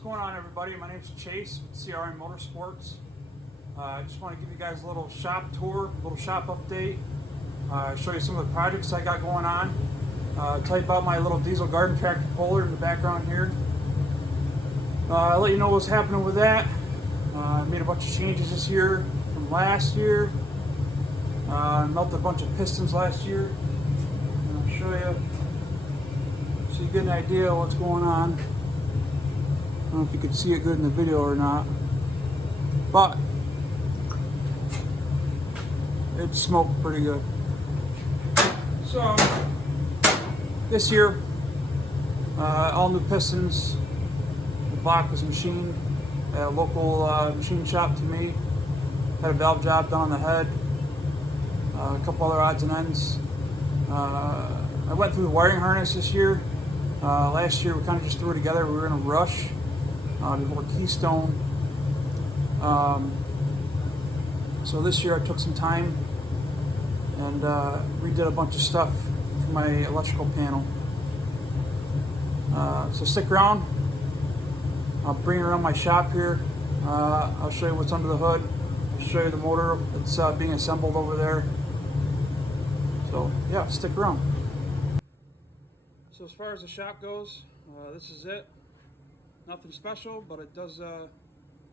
What's going on, everybody? My name's Chase with CRM Motorsports. I just want to give you guys a little shop tour, a little shop update, show you some of the projects I got going on, tell you about my little diesel garden tractor puller in the background here. I'll let you know what's happening with that. I made a bunch of changes this year from last year. Melted a bunch of pistons last year. And I'll show you so you get an idea of what's going on. I don't know if you could see it good in the video or not, but it smoked pretty good. So this year, all new pistons. The block was machined at a local machine shop to me. Had a valve job done on the head, a couple other odds and ends. I went through the wiring harness this year. Last year we kind of just threw it together. We were in a rush. The little keystone. So this year I took some time and redid a bunch of stuff for my electrical panel. So stick around. I'll bring you around my shop here. I'll show you what's under the hood. I'll show you the motor that's being assembled over there. So yeah, stick around. So as far as the shop goes, this is it. Nothing special, but it does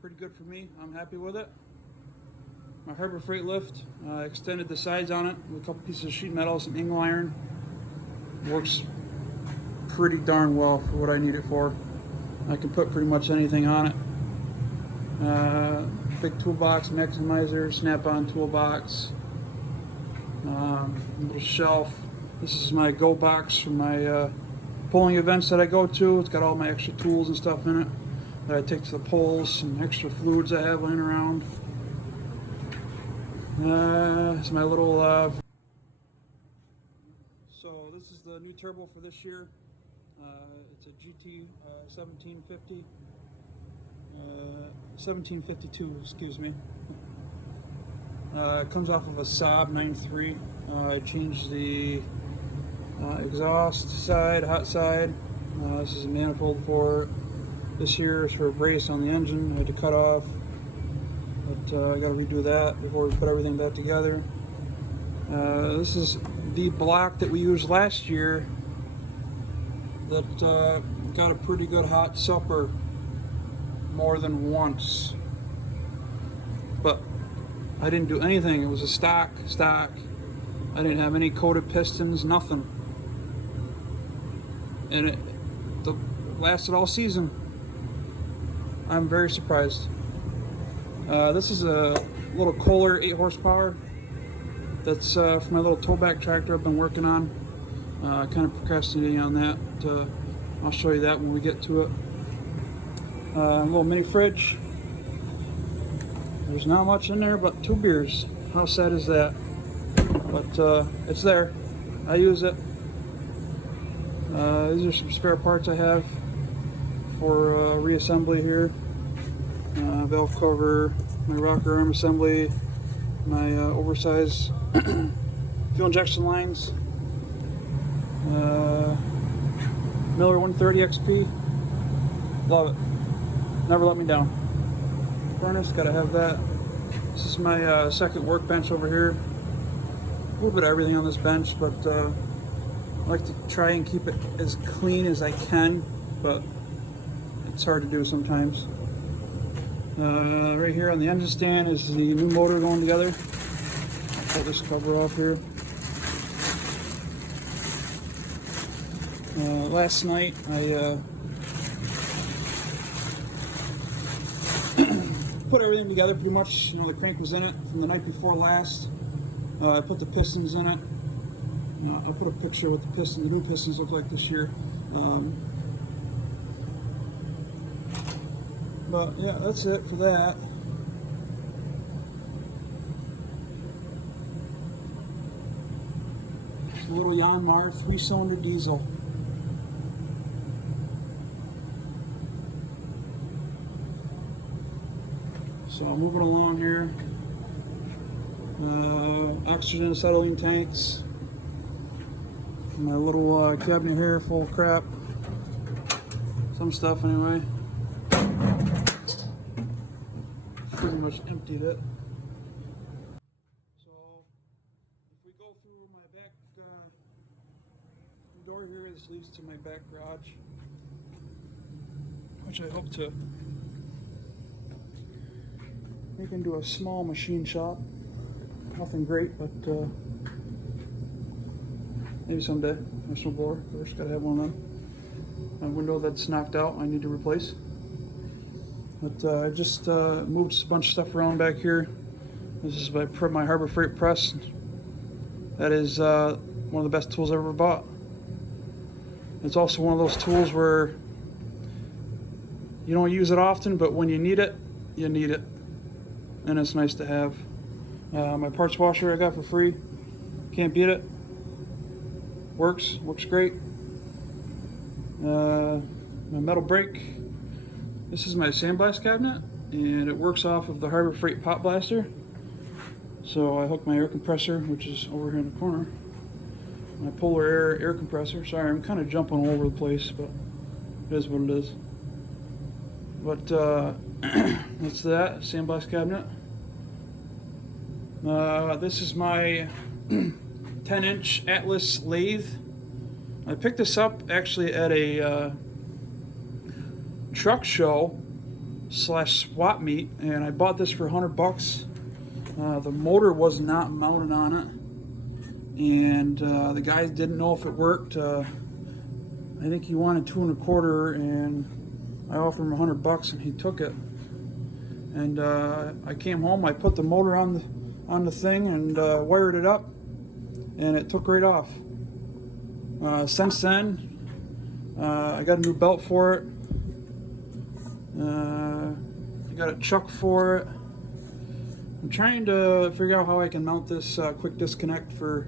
pretty good for me. I'm happy with it. My Harbor Freight lift, extended the sides on it with a couple pieces of sheet metal, some angle iron. Works pretty darn well for what I need it for. I can put pretty much anything on it. Big toolbox, maximizer, snap-on toolbox. Little shelf. This is my go box for my pulling events that I go to. It's got all my extra tools and stuff in it that I take to the poles, some extra fluids I have laying around. It's my little so this is the new turbo for this year. It's a GT 1750 1752, excuse me. It comes off of a Saab 9.3. I changed the exhaust side, hot side. This is a manifold for it. This here is for a brace on the engine. I had to cut off, but I got to redo that before we put everything back together. This is the block that we used last year that got a pretty good hot supper more than once, but I didn't do anything. It was a stock. I didn't have any coated pistons, nothing. And it lasted all season. I'm very surprised. This is a little Kohler 8 horsepower. That's for my little towback tractor I've been working on. Kind of procrastinating on that. I'll show you that when we get to it. A little mini fridge. There's not much in there but 2 beers. How sad is that? But it's there. I use it. These are some spare parts I have for reassembly here. Valve cover, my rocker arm assembly, my oversized fuel injection lines, Miller 130 XP. Love it. Never let me down. Furnace, gotta have that. This is my second workbench over here. A little bit of everything on this bench, but I like to try and keep it as clean as I can, but it's hard to do sometimes. Right here on the engine stand is the new motor going together. I'll pull this cover off here. Last night I put everything together pretty much. You know, the crank was in it from the night before last. I put the pistons in it. I'll put a picture of what the new pistons look like this year. But yeah, that's it for that. It's a little Yanmar 3-cylinder diesel. So moving along here. Oxygen acetylene tanks. My little cabinet here full of crap. Some stuff anyway. pretty much emptied it. So if we go through my back door here, this leads to my back garage, which I hope to make into a small machine shop. Nothing great, but maybe someday. There's no blower. First, gotta have one of them. My window that's knocked out, I need to replace. But I just moved a bunch of stuff around back here. This is my Harbor Freight press. That is one of the best tools I've ever bought. It's also one of those tools where you don't use it often, but when you need it, you need it. And it's nice to have. My parts washer I got for free. Can't beat it. Works great. My metal brake. This is my sandblast cabinet, and it works off of the Harbor Freight pot blaster. So I hooked my air compressor, which is over here in the corner. My polar air compressor. Sorry, I'm kind of jumping all over the place, but it is what it is. But that's that sandblast cabinet. This is my 10-inch Atlas lathe. I picked this up actually at a truck show / swap meet, and I bought this for $100. The motor was not mounted on it, and the guy didn't know if it worked. I think he wanted 2 1/4, and I offered him $100, and he took it. And I came home, I put the motor on the thing and wired it up, and it took right off. Since then, I got a new belt for it. I got a chuck for it. I'm trying to figure out how I can mount this quick disconnect for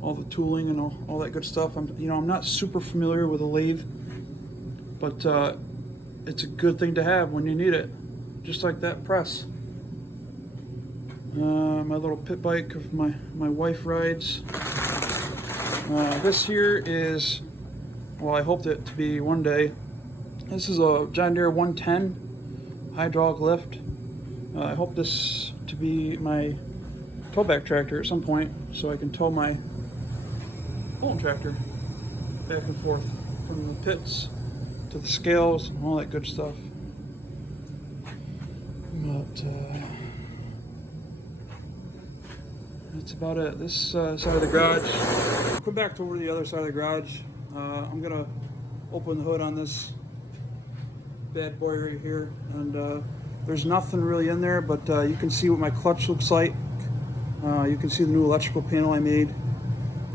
all the tooling and all that good stuff. I'm not super familiar with a lathe, but it's a good thing to have when you need it, just like that press. My little pit bike of my wife rides. This here is, well, I hoped it to be one day. This is a John Deere 110 hydraulic lift. I hope this to be my towback tractor at some point, so I can tow my pulling tractor back and forth from the pits to the scales and all that good stuff. But that's about it. This side of the garage. Come back over to the other side of the garage. I'm gonna open the hood on this bad boy right here, and there's nothing really in there, but you can see what my clutch looks like. You can see the new electrical panel I made.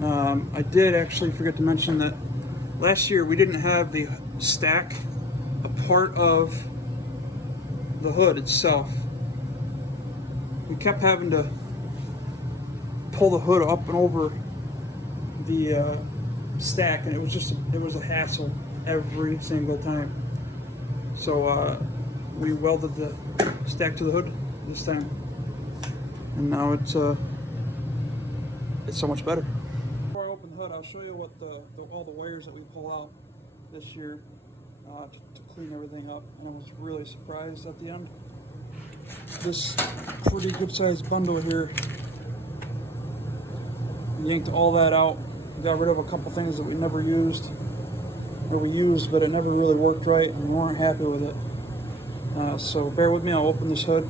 I did actually forget to mention that last year we didn't have the stack a part of the hood itself. We kept having to pull the hood up and over the stack, and it was a hassle every single time. So we welded the stack to the hood this time, and now it's so much better. Before I open the hood, I'll show you what all the wires that we pull out this year to clean everything up. And I was really surprised at the end. This pretty good sized bundle here, yanked all that out, got rid of a couple things that we never used, or we used but it never really worked right, and we weren't happy with it. So bear with me, I'll open this hood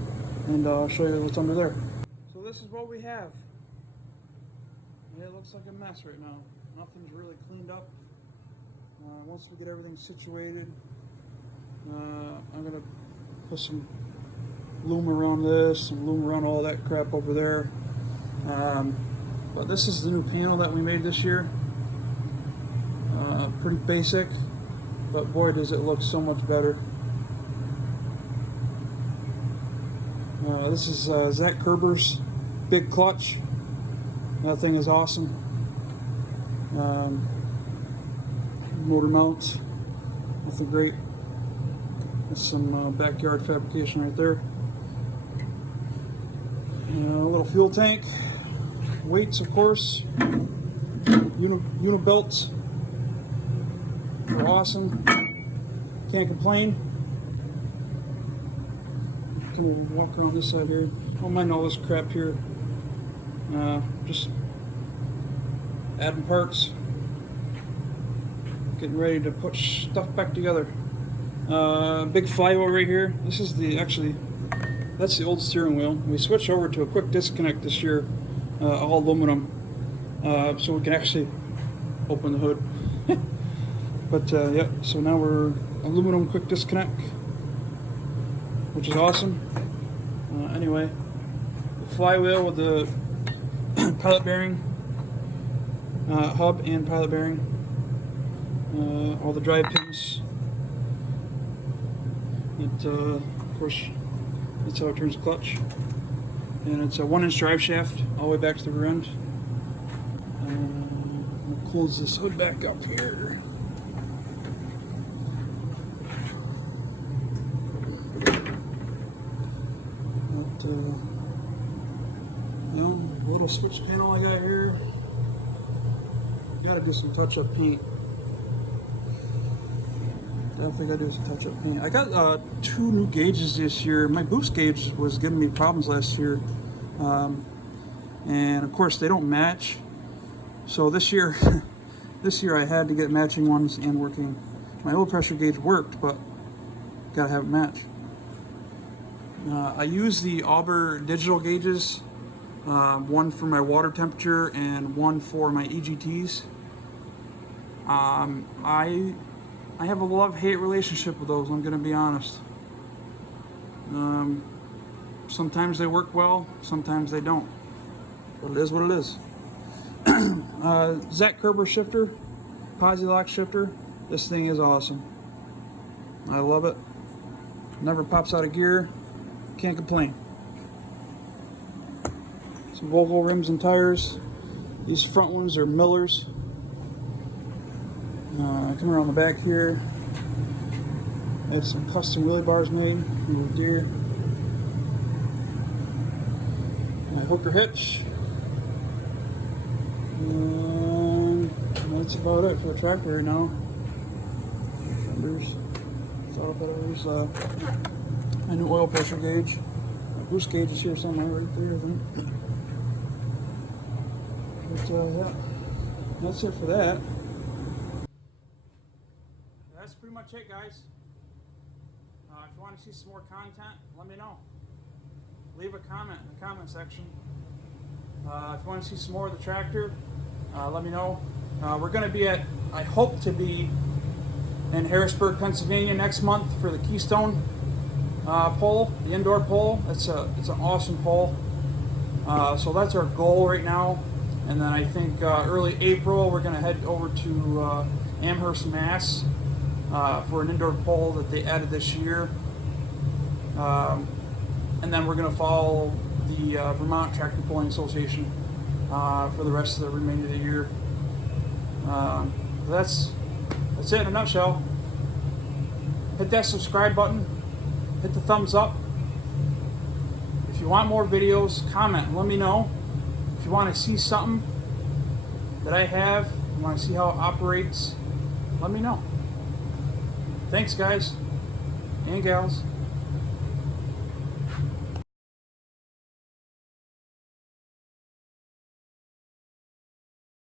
and I'll show you what's under there. So this is what we have. It looks like a mess right now. Nothing's really cleaned up. Once we get everything situated, I'm gonna put some loom around this, some loom around all that crap over there. But this is the new panel that we made this year. Pretty basic, but boy does it look so much better. This is Zach Kerber's big clutch. That thing is awesome. Motor mount, nothing great. There's some backyard fabrication right there. A little fuel tank. Weights, of course. Unibelts. They're awesome. Can't complain. kind of walk around this side here. Don't mind all this crap here. Just adding parts, getting ready to put stuff back together. Big flywheel right here. This is that's the old steering wheel. We switched over to a quick disconnect this year, all aluminum, so we can actually open the hood. But yeah, so now we're aluminum quick disconnect, which is awesome. Anyway, the flywheel with the pilot bearing, hub and pilot bearing, all the drive pins. Of course, that's how it turns the clutch. And it's a 1-inch drive shaft all the way back to the rear end. We'll close this hood back up here. Little switch panel I got here. Gotta do some touch-up paint. Definitely gotta do some touch-up paint. I got 2 new gauges this year. My boost gauge was giving me problems last year, and of course they don't match. So this year, I had to get matching ones and working. My oil pressure gauge worked, but gotta have it match. I use the Auber digital gauges, one for my water temperature and one for my EGTs. I have a love-hate relationship with those, I'm going to be honest. Sometimes they work well, sometimes they don't. But it is what it is. Zach Kerber shifter, Posi lock shifter. This thing is awesome. I love it. Never pops out of gear. Can't complain. Some Volvo rims and tires. These front ones are Miller's. Come around the back here. I have some custom wheelie bars made with deer. Hooker hitch. And that's about it for the tractor right now. There's my new oil pressure gauge. My boost gauge is here somewhere right there, I think. But yeah, that's it for that. That's pretty much it, guys. If you want to see some more content, let me know. Leave a comment in the comment section. If you want to see some more of the tractor, let me know. We're going to be I hope to be in Harrisburg, Pennsylvania next month for the Keystone pole, the indoor pole. It's an awesome pole. So that's our goal right now. And then I think early April we're going to head over to Amherst, Mass. For an indoor pole that they added this year. And then we're going to follow the Vermont Tractor Pulling Association for the rest of the remainder of the year. That's it in a nutshell. Hit that subscribe button. Hit the thumbs up. If you want more videos, comment and let me know. If you want to see something that I have, you want to see how it operates, let me know. Thanks, guys and gals.